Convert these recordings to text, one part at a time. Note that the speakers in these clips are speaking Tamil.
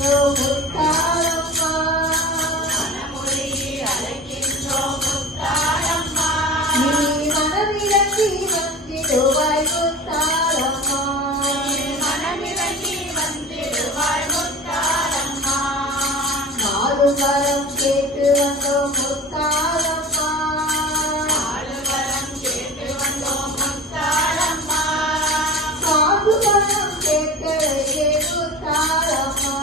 முத்தாரம்மா மனமொழியே அழைக்கின்றோம் முத்தாரம்மா நீ மனமிறங்கி வந்திடுவாய் முத்தாரம்மா மனமிறங்கி வந்திடுவாய் முத்தாரம்மா நாலு வரம் கேட்டு வந்தோம் முத்தாரம்மா நாலு வரம் கேட்டு வந்தோம் முத்தாரம்மா காது வரம் கேட்கலையே முத்தாரம்மா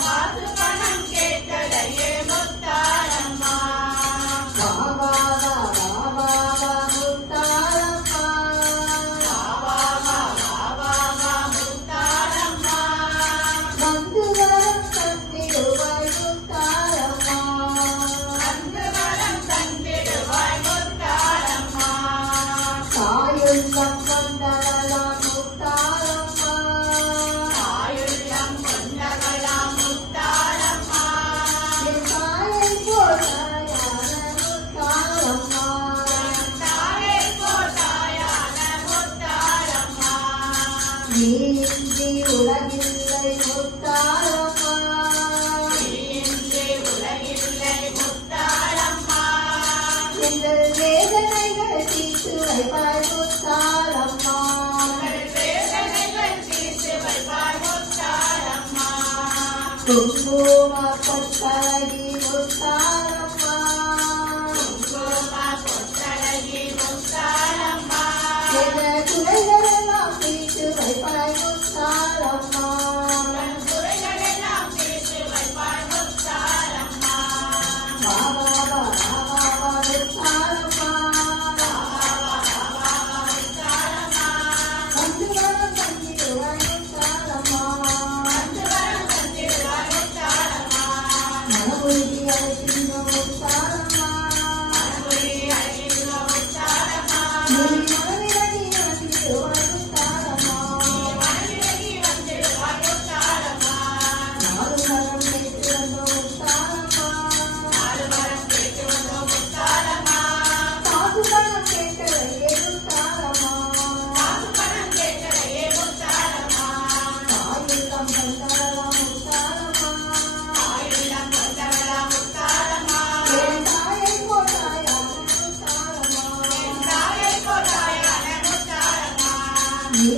காது வரம் கேட்கலையே முத்தாரம்மா வா வா வா முத்தாரம்மா வா வா வா முத்தாரம்மா வந்து வரம் தந்திடுவாய் முத்தாரம்மா வந்து வரம் தந்திடுவாய் முத்தாரம்மா தாயுள்ளம் கொண்டவளாம் முத்தாரம்மா தாயுள்ளம் கொண்டவளாம் முத்தாரம்மா என் தாயை போட்டாயான முத்தாரம்மா தாயை போட்டாயான முத்தாரம்மா நீ இன்றி உலகில்லை முத்தாரம்மா நீ இன்றி உலகில்லை முத்தாரம்மா எங்கள் வேதனைகள் தீர்த்து வைப்பாய் முத்தாரம்மா எங்கள் வேதனைகள் தீர்த்து வைப்பாய் முத்தாரம்மா குங்கும பொட்டழகி முத்தாரம்மா குங்கும பொட்டழகி முத்தாரம்மா எங்கள் குறைகளெல்லாம் தீர்த்து வைப்பாய் முத்தாரம்மா எங்கள் குறைகளெல்லாம் தீர்த்து வைப்பாய் முத்தாரம்மா வா வா வா முத்தாரம்மா வந்து வரம் தந்திடுவாய் முத்தாரம்மா வந்து வரம் தந்திடுவாய் முத்தாரம்மா மனமொழி அழைக்கின்றோம் முத்தாரம்மா மனமொழி அழைக்கின்றோம் முத்தாரம்மா நீ மனமிறங்கி வந்திடுவாய் முத்தாரம்மா மனமிறங்கி வந்திடுவாய் முத்தாரம்மா நாலு வரம் கேட்டு வந்தோம் முத்தாரம்மா நாலு வரம் கேட்டு வந்தோம் முத்தாரம்மா காசு பணம் கேட்கலையே முத்தாரம்மா காசு பணம் கேட்கலையே முத்தாரம்மா தாயுள்ளம் கொண்டவளாம் முத்தாரம்மா தாயுள்ளம் கொண்டவளாம் முத்தாரம்மா என் தாயை போட்டாயான முத்தாரம்மா என் தாயை போட்டாயான முத்தாரம்மா நீ